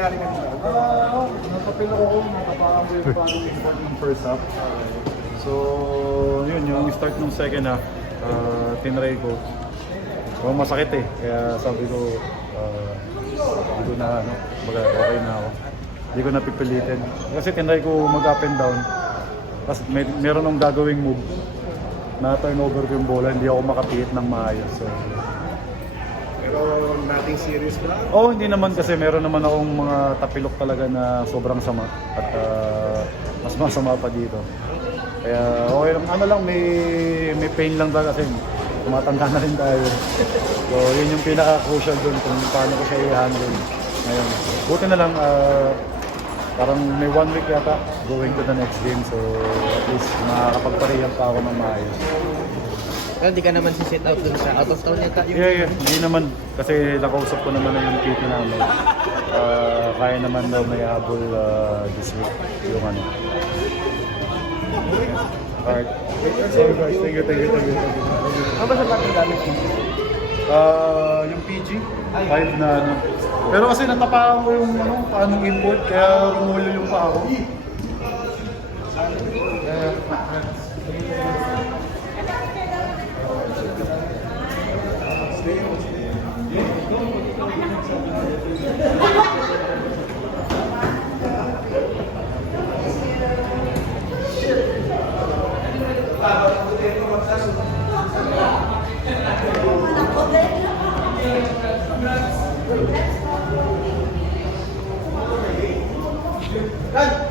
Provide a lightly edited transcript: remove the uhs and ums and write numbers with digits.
nangyari kanina? Napapil ako, natapakan ko yung paano import ng first half. So, yun, yung start ng second half, tinry ko. So, masakit eh, kaya sabi ko, hindi ko na, okay na ako. Hindi ko napipilitin. Kasi tinry ko mag-up and down. Tapos meron akong gagawing move na turnover ko yung bola, hindi ako makapihit ng maayos. So, Pero nating serious ba? hindi naman kasi meron naman akong mga tapilok talaga na sobrang sama at mas masama pa dito. Kaya okay lang, may pain lang talaga kasi tumatanda na rin tayo. So yun yung pinaka-crucial dun kung paano ko siya i-handle ngayon. Buti na lang, parang may 1 week yata going to the next game, so at least makakapagparehab pa ako ng maayos. Pero di ka naman si-sit out dun sa out of town yata yung... Yeah, hindi naman. Kasi nakausap ko naman na yung PT namin. Kaya naman daw may habol this week yung ano. Alright. Sorry guys, thank you. Ano ba sa batang gamit mo? Yung PG, 5 na ano. Pero kasi natapakan ko yung paano import, kaya rumulo yung pa ako. Dad!